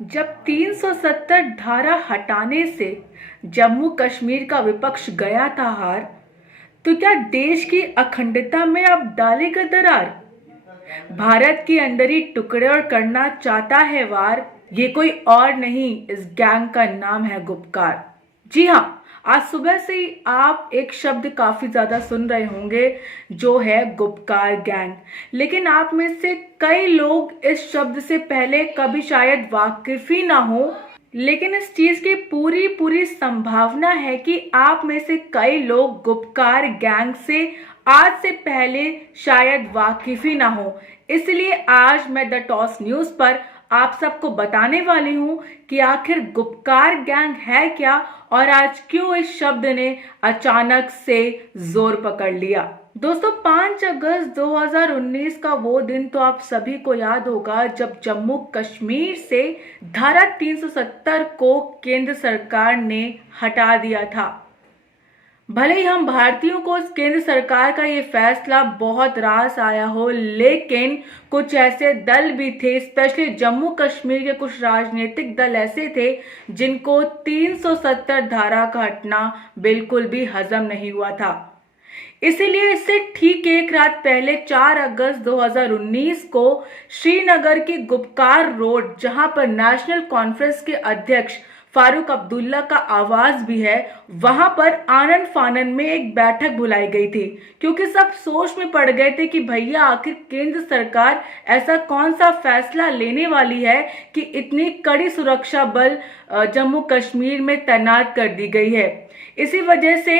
जब 370 धारा हटाने से जम्मू कश्मीर का विपक्ष गया था हार, तो क्या देश की अखंडता में अब डालेगा दरार? भारत की अंदर टुकड़े और करना चाहता है वार। ये कोई और नहीं, इस गैंग का नाम है गुपकार। जी हाँ, आज सुबह से ही आप एक शब्द काफी ज्यादा सुन रहे होंगे, जो है गुपकार गैंग। लेकिन आप में से कई लोग इस शब्द से पहले कभी शायद वाकिफ ही ना हो। लेकिन इस चीज की पूरी पूरी संभावना है कि आप में से कई लोग गुपकार गैंग से आज से पहले शायद वाकिफ ही ना हो। इसलिए आज मैं द टॉस न्यूज पर आप सबको बताने वाली हूं कि आखिर गुपकार गैंग है क्या और आज क्यों इस शब्द ने अचानक से जोर पकड़ लिया। दोस्तों, 5 अगस्त 2019 का वो दिन तो आप सभी को याद होगा जब जम्मू कश्मीर से धारा 370 को केंद्र सरकार ने हटा दिया था। भले ही हम भारतीयों को केंद्र सरकार का ये फैसला बहुत रास आया हो, लेकिन कुछ ऐसे दल भी थे, स्पेशली जम्मू कश्मीर के कुछ राजनीतिक दल ऐसे थे जिनको 370 धारा का हटना बिल्कुल भी हजम नहीं हुआ था। इसीलिए इससे ठीक एक रात पहले 4 अगस्त 2019 को श्रीनगर की गुपकार रोड, जहां पर नेशनल कॉन्फ्रेंस के अध्यक्ष फारूक अब्दुल्ला का आवास भी है, वहां पर आनन फानन में एक बैठक बुलाई गई थी। क्योंकि सब सोच में पड़ गए थे कि भैया आखिर केंद्र सरकार ऐसा कौन सा फैसला लेने वाली है कि इतनी कड़ी सुरक्षा बल जम्मू कश्मीर में तैनात कर दी गई है। इसी वजह से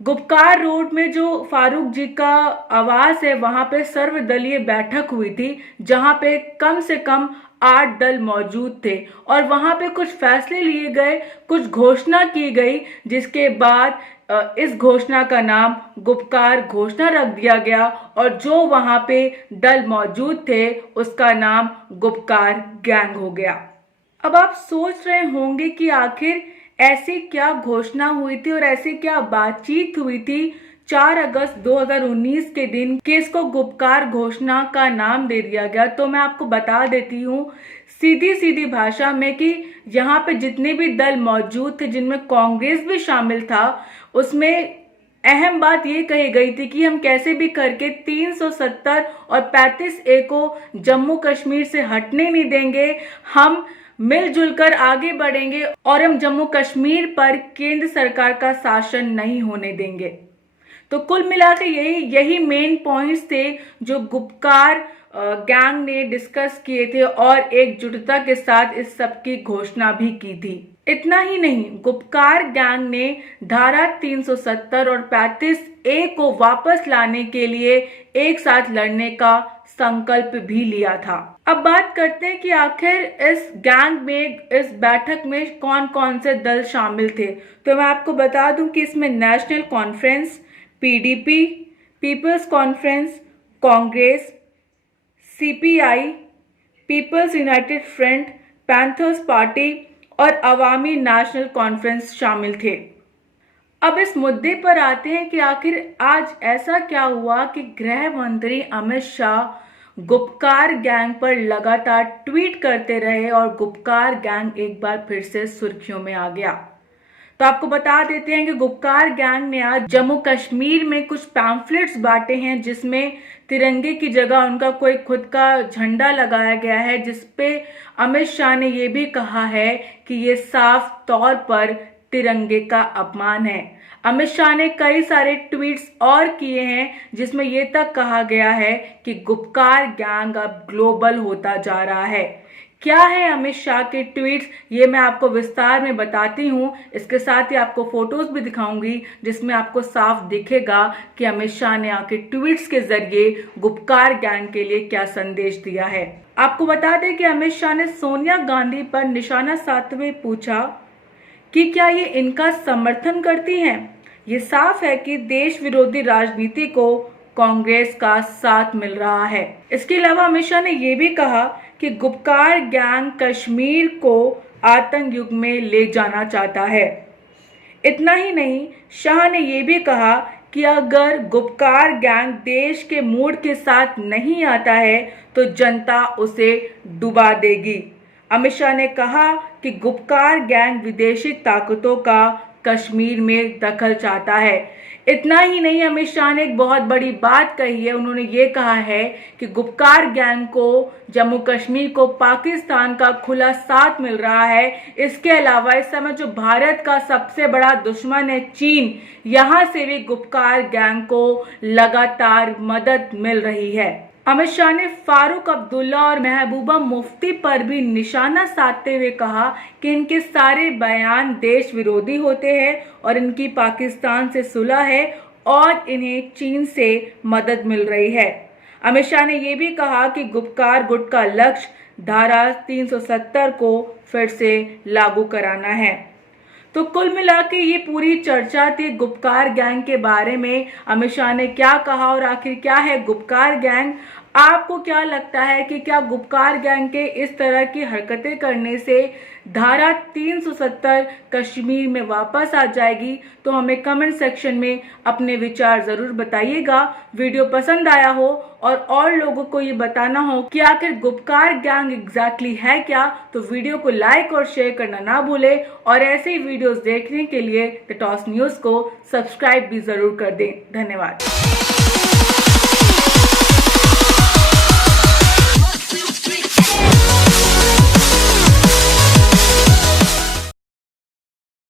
गुपकार रोड में जो फारूक जी का आवास है, वहां पे सर्वदलीय बैठक हुई थी, जहां पे कम से कम 8 दल मौजूद थे और वहां पे कुछ फैसले लिए गए, कुछ घोषणा की गई, जिसके बाद इस घोषणा का नाम गुपकार घोषणा रख दिया गया और जो वहां पे दल मौजूद थे उसका नाम गुपकार गैंग हो गया। अब आप सोच रहे होंगे कि आखिर ऐसी क्या घोषणा हुई थी और ऐसी क्या बातचीत हुई थी 4 अगस्त 2019 के दिन कि इसको गुपकार घोषणा का नाम दे दिया गया। तो मैं आपको बता देती हूँ सीधी सीधी भाषा में कि यहाँ पे जितने भी दल मौजूद थे, जिनमें कांग्रेस भी शामिल था, उसमें अहम बात ये कही गई थी कि हम कैसे भी करके 370 और 35A को जम्मू कश्मीर से हटने नहीं देंगे। हम मिलजुल कर आगे बढ़ेंगे और हम जम्मू कश्मीर पर केंद्र सरकार का शासन नहीं होने देंगे। तो कुल मिलाकर यही मेन पॉइंट्स थे जो गुपकार गैंग ने डिस्कस किए थे और एकजुटता के साथ इस सब की घोषणा भी की थी। इतना ही नहीं, गुपकार गैंग ने धारा 370 और 35A को वापस लाने के लिए एक साथ लड़ने का संकल्प भी लिया था। अब बात करते हैं कि आखिर इस गैंग में, इस बैठक में कौन कौन से दल शामिल थे। तो मैं आपको बता दूं कि इसमें National Conference, PDP, Peoples Conference, Congress, CPI, Peoples United Front, Panthers Party और अवामी नेशनल कॉन्फ्रेंस शामिल थे। अब इस मुद्दे पर आते हैं कि आखिर आज ऐसा क्या हुआ कि गृह मंत्री अमित शाह गुपकार गैंग पर लगातार ट्वीट करते रहे और गुपकार गैंग एक बार फिर से सुर्खियों में आ गया। तो आपको बता देते हैं कि गुपकार गैंग ने आज जम्मू कश्मीर में कुछ पैम्फलेट्स बांटे हैं, जिसमें तिरंगे की जगह उनका कोई खुद का झंडा लगाया गया है, जिसपे अमित शाह ने ये भी कहा है कि ये साफ तौर पर तिरंगे का अपमान है। अमित शाह ने कई सारे ट्वीट्स और किए हैं जिसमें यह तक कहा गया है कि गुपकार गैंग अब ग्लोबल होता जा रहा है। क्या है अमित शाह के ट्वीट्स, ये मैं आपको विस्तार में बताती हूँ। इसके साथ ही आपको फोटोज भी दिखाऊंगी जिसमें आपको साफ दिखेगा कि अमित शाह ने आखिर ट्वीट्स के जरिए गुपकार गैंग के लिए क्या संदेश दिया है। आपको बता दें कि अमित शाह ने सोनिया गांधी पर निशाना साधते हुए पूछा कि क्या ये इनका समर्थन करती हैं। ये साफ है कि देश विरोधी राजनीति को कांग्रेस का साथ मिल रहा है। इसके अलावा अमित शाह ने यह भी कहा कि गुपकार गैंग कश्मीर को आतंक युग में ले जाना चाहता है। इतना ही नहीं, शाह ने यह भी कहा कि अगर गुपकार गैंग देश के मूड के साथ नहीं आता है तो जनता उसे डुबा देगी। अमित शाह ने कहा कि गुपकार गैंग विदेशी ताकतों का कश्मीर में दखल चाहता है। इतना ही नहीं, अमित शाह ने एक बहुत बड़ी बात कही है। उन्होंने ये कहा है कि गुपकार गैंग को जम्मू कश्मीर को पाकिस्तान का खुला साथ मिल रहा है। इसके अलावा इस समय जो भारत का सबसे बड़ा दुश्मन है चीन, यहां से भी गुपकार गैंग को लगातार मदद मिल रही है। अमित शाह ने फारूक अब्दुल्ला और महबूबा मुफ्ती पर भी निशाना साधते हुए कहा कि इनके सारे बयान देश विरोधी होते हैं और इनकी पाकिस्तान से सुलह है और इन्हें चीन से मदद मिल रही है। अमित शाह ने यह भी कहा कि गुपकार गुट का लक्ष्य धारा 370 को फिर से लागू कराना है। तो कुल मिला के ये पूरी चर्चा थी गुपकार गैंग के बारे में। अमित शाह ने क्या कहा और आखिर क्या है गुपकार गैंग। आपको क्या लगता है कि क्या गुपकार गैंग के इस तरह की हरकतें करने से धारा 370 कश्मीर में वापस आ जाएगी? तो हमें कमेंट सेक्शन में अपने विचार जरूर बताइएगा। वीडियो पसंद आया हो और लोगों को ये बताना हो कि आखिर गुपकार गैंग एग्जैक्टली है क्या, तो वीडियो को लाइक और शेयर करना ना भूले और ऐसे ही वीडियोस देखने के लिए द टॉस न्यूज़ को सब्सक्राइब भी जरूर कर दें। धन्यवाद।